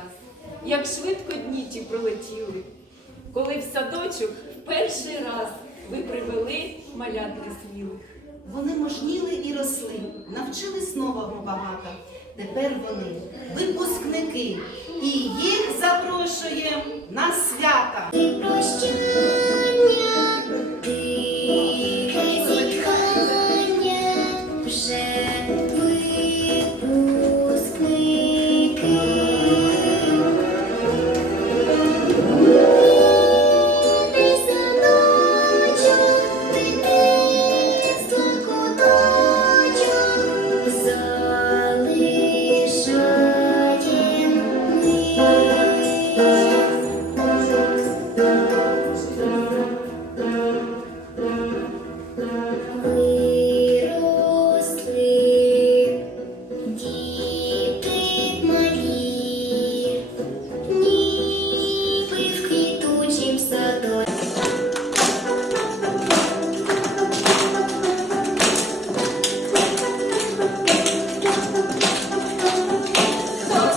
час, як швидко дні ті пролетіли, коли в садочок в перший раз ви привели малят несмілих. Вони можніли і росли, навчились нового багато. Тепер вони випускники і їх запрошує на свята.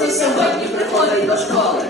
хто сьогодні приходить до школи.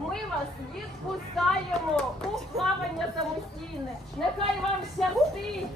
ми вас відпускаємо у плавання самостійне. Нехай вам щастить!